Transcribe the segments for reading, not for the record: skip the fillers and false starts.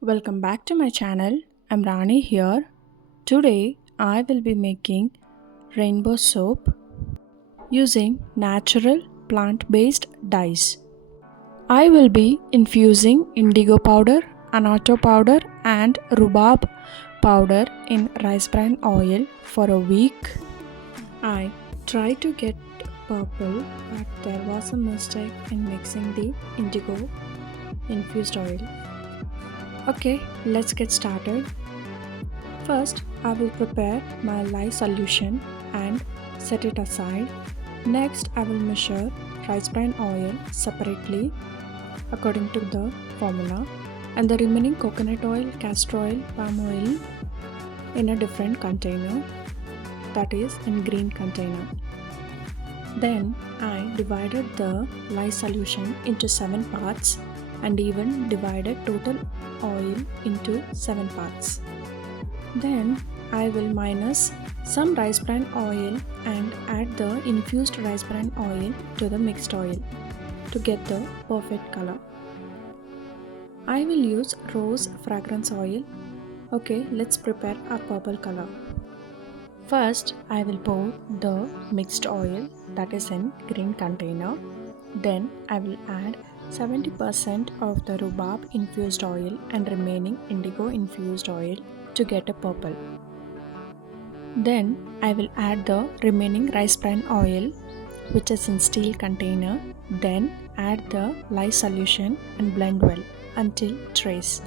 Welcome back to my channel. I'm Rani here. Today I will be making rainbow soap using natural plant-based dyes. I will be infusing indigo powder, annatto powder and rhubarb powder in rice bran oil for a week. I tried to get purple, but there was a mistake in mixing the indigo infused oil. Okay, let's get started. First, I will prepare my lye solution and set it aside. Next, I will measure rice bran oil separately according to the formula and the remaining coconut oil, castor oil, palm oil in a different container, that is in green container. Then I divided the lye solution into 7 parts and even divided total oil into 7 parts. Then I will minus some rice bran oil and add the infused rice bran oil to the mixed oil to get the perfect color. I will use rose fragrance oil. Okay, let's prepare a purple color. First, I will pour the mixed oil that is in green container. Then I will add 70% of the rhubarb infused oil and remaining indigo infused oil to get a purple. Then I will add the remaining rice bran oil which is in steel container. Then add the lye solution and blend well until trace.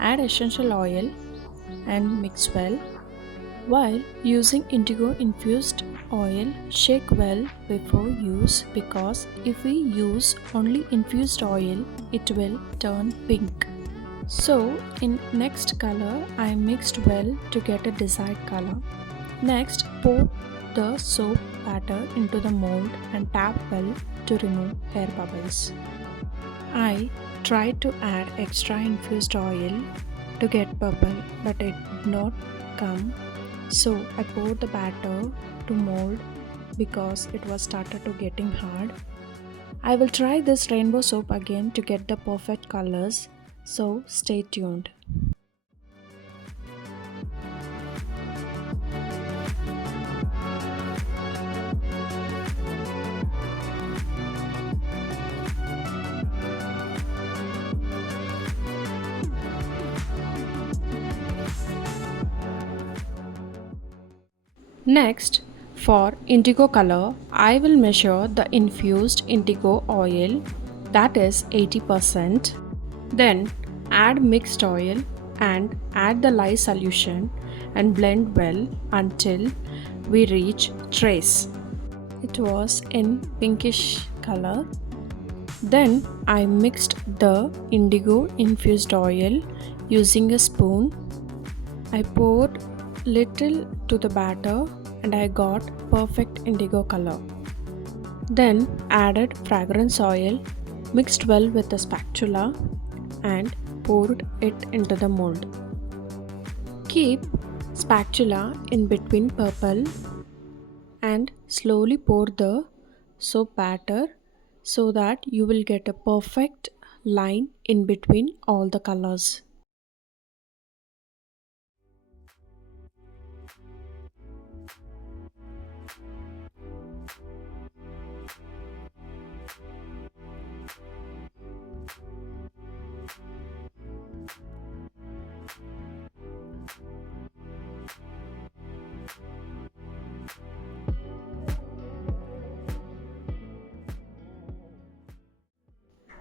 Add essential oil and mix well. While using indigo infused oil, shake well before use because if we use only infused oil, it will turn pink. So in next color, I mixed well to get a desired color. Next, pour the soap batter into the mold and tap well to remove air bubbles. I tried to add extra infused oil to get purple, but it did not come. So I poured the batter to mold because it was started to getting hard. I will try this rainbow soap again to get the perfect colors, so stay tuned. Next, for indigo color, I will measure the infused indigo oil, that is 80%. Then add mixed oil and add the lye solution and blend well until we reach trace. It was in pinkish color. Then I mixed the indigo infused oil using a spoon. I poured little to the batter and I got perfect indigo color. Then added fragrance oil, mixed well with the spatula and poured it into the mold. Keep spatula in between purple and slowly pour the soap batter so that you will get a perfect line in between all the colors.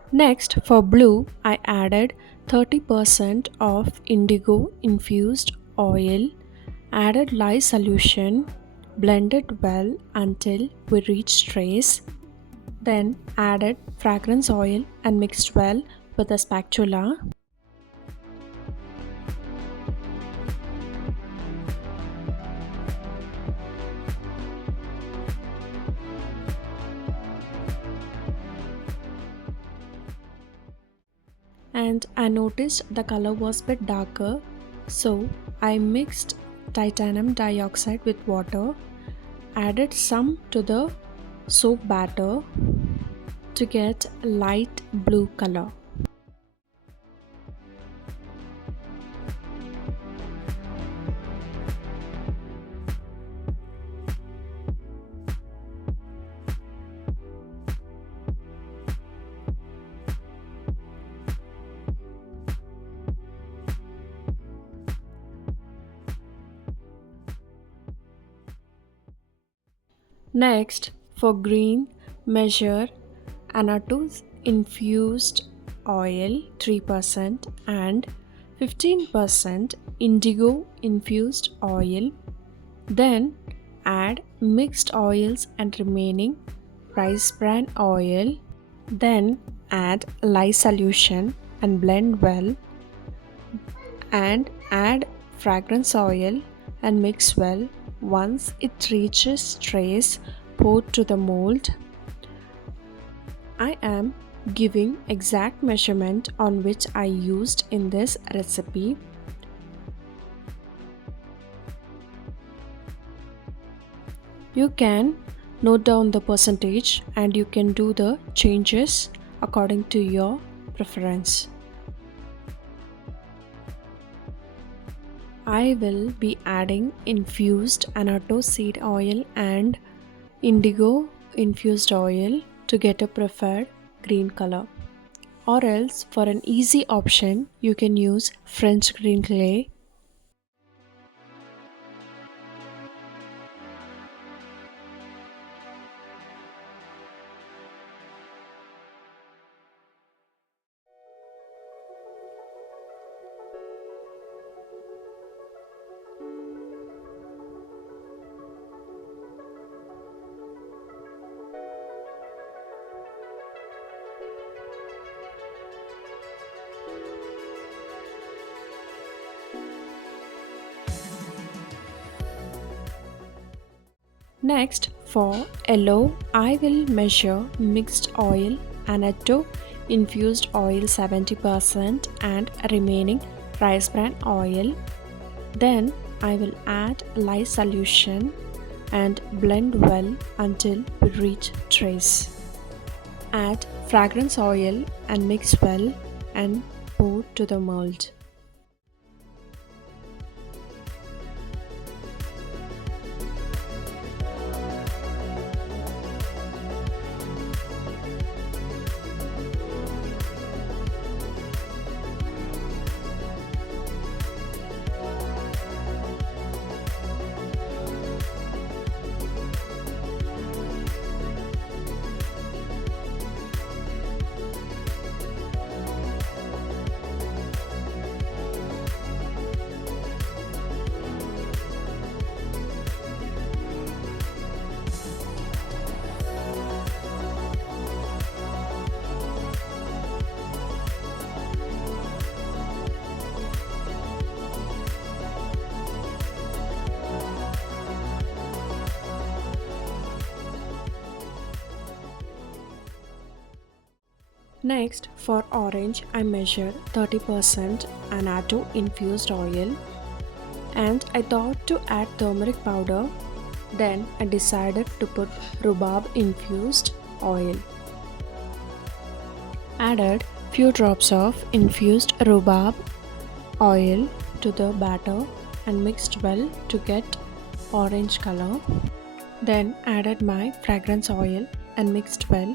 Next, for blue, I added 30% of indigo infused oil, added lye solution, blended well until we reached trace, then added fragrance oil and mixed well with a spatula. And I noticed the color was a bit darker, so I mixed titanium dioxide with water, added some to the soap batter to get light blue color. Next, for green, measure annatto infused oil 3% and 15% indigo infused oil. Then add mixed oils and remaining rice bran oil. Then add lye solution and blend well, and add fragrance oil and mix well. Once it reaches trace, pour to the mold. I am giving exact measurement on which I used in this recipe. You can note down the percentage and you can do the changes according to your preference. I will be adding infused annatto seed oil and indigo infused oil to get a preferred green color. Or else, for an easy option, you can use French green clay. Next, for yellow, I will measure mixed oil annatto infused oil 70% and remaining rice bran oil. Then I will add lye solution and blend well until we reach trace. Add fragrance oil and mix well and pour to the mold. Next, for orange, I measure 30% annatto infused oil and I thought to add turmeric powder. Then I decided to put rhubarb infused oil. Added few drops of infused rhubarb oil to the batter and mixed well to get orange color. Then added my fragrance oil and mixed well.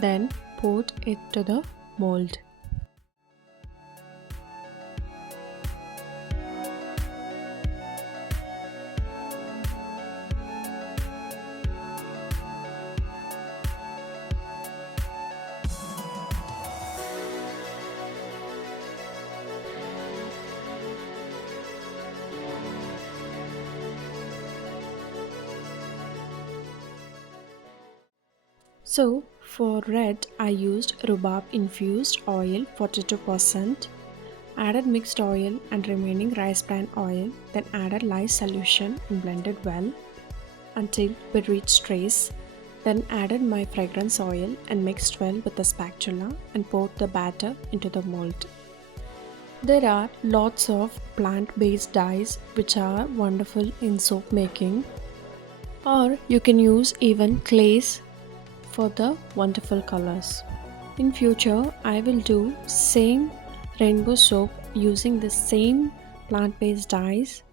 Then poured it to the mold. So for red, I used rhubarb infused oil 42%, added mixed oil and remaining rice bran oil, then added lye solution and blended well until we reached trace. Then added my fragrance oil and mixed well with the spatula and poured the batter into the mold. There are lots of plant-based dyes which are wonderful in soap making, or you can use even clays for the wonderful colors. In future, I will do same rainbow soap using the same plant-based dyes.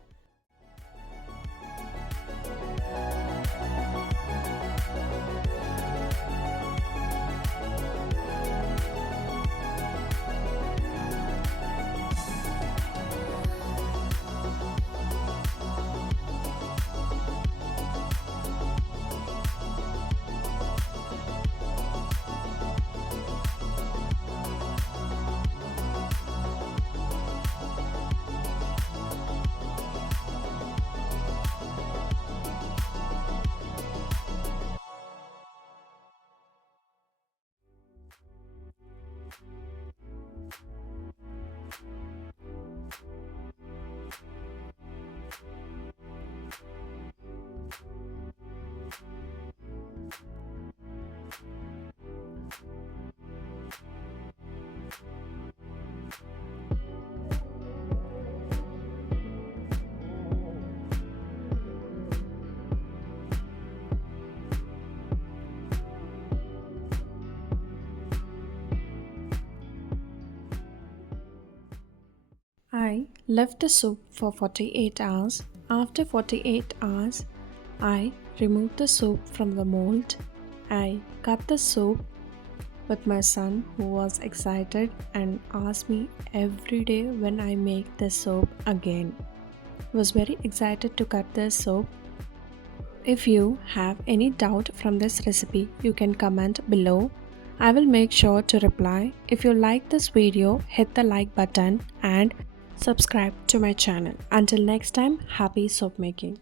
I left the soap for 48 hours. After 48 hours, I removed the soap from the mold. I cut the soap with my son, who was excited and asked me every day when I make the soap again. Was very excited to cut the soap. If you have any doubt from this recipe, you can comment below. I will make sure to reply. If you like this video, hit the like button and subscribe to my channel. Until next time, happy soap making.